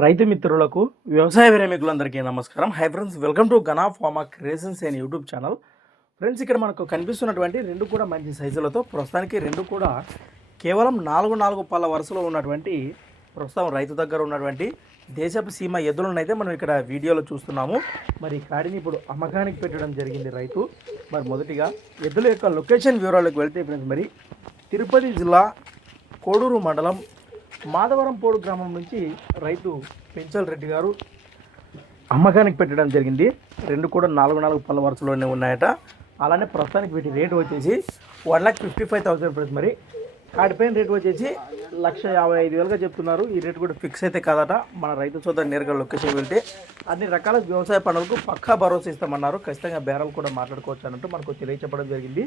రైతు మిత్రులకు వ్యవసాయ ప్రేమికులందరికీ నమస్కారం. Hi friends, welcome to Gana pharma creations and YouTube channel. Friends, ఇక్కడ మనకు కనిపిస్తున్నటువంటి రెండు కూడా మంచి సైజులతో ప్రస్తుతానికి రెండు కూడా కేవలం నాలుగు పళ్ళ వరుసలో ఉన్నటువంటి ప్రస్తుతం రైతు దగ్గర ఉన్నటువంటి దేశపు సీమ ఎద్దులను అయితే మనం ఇక్కడ వీడియోలో చూస్తున్నాము. మరి కాడిని ఇప్పుడు అమ్మకానికి పెట్టడం జరిగింది రైతు. మరి మొదటిగా ఎద్దుల యొక్క లొకేషన్ వివరాలకు వెళ్తే ఫ్రెండ్స్, మరి తిరుపతి జిల్లా కోడూరు మండలం మాధవరంపోడు గ్రామం నుంచి రైతు పెంచల్ రెడ్డి గారు అమ్మకానికి పెట్టడం జరిగింది. రెండు కూడా నాలుగు పళ్ళ వరుసలోనే ఉన్నాయట. అలానే ప్రస్తుతానికి వీటి రేటు వచ్చేసి 1,55,000 ఫ్రెండ్స్. మరి కాడిపైన రేటు వచ్చేసి 1,55,000గా చెప్తున్నారు. ఈ రేటు కూడా ఫిక్స్ అయితే కాదట. మన రైతు సోదరు నేరుగా లొకేషన్ వెళ్తే అన్ని రకాల వ్యవసాయ పనులకు పక్కా భరోసా ఇస్తామన్నారు. ఖచ్చితంగా బేరాలు కూడా మాట్లాడుకోవచ్చు అన్నట్టు మనకు తెలియచెప్పడం జరిగింది.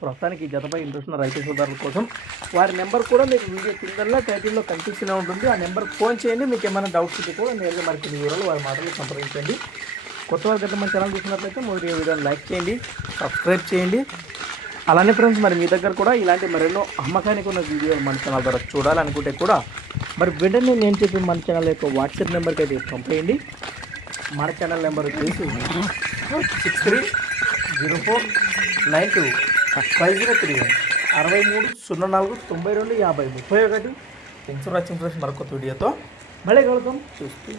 ప్రస్తుతానికి ఈ జతపై ఇంట్రెస్ట్ ఉన్న రైతు సోదరుల కోసం వారి నెంబర్ కూడా మీకు వీడియో కిందల్లో టైటిల్లో కనిపిస్తూనే ఉంటుంది. ఆ నెంబర్కి ఫోన్ చేయండి. మీకు ఏమైనా డౌట్స్ ఉంటే కూడా నేరుగా మరికొన్ని వివరాలు వారి మాటలు సంప్రదించండి. కొత్త వారి గంట మన ఛానల్ చూసినట్లయితే మొదటి వీడియోని లైక్ చేయండి, సబ్స్క్రైబ్ చేయండి. అలానే ఫ్రెండ్స్, మరి మీ దగ్గర కూడా ఇలాంటి మరెన్నో అమ్మకానికి ఉన్న వీడియోలు మన ఛానల్ ద్వారా చూడాలనుకుంటే కూడా మరి వెంటనే నేను చెప్పి మన ఛానల్ యొక్క వాట్సాప్ నెంబర్కి అయితే పంపేయండి. మన ఛానల్ నెంబర్ వచ్చేసి 630492 5031 630492 50 31. Thanks for watching friends. మరొక వీడియోతో మళ్ళీ కలుద్దాం. చూస్తూ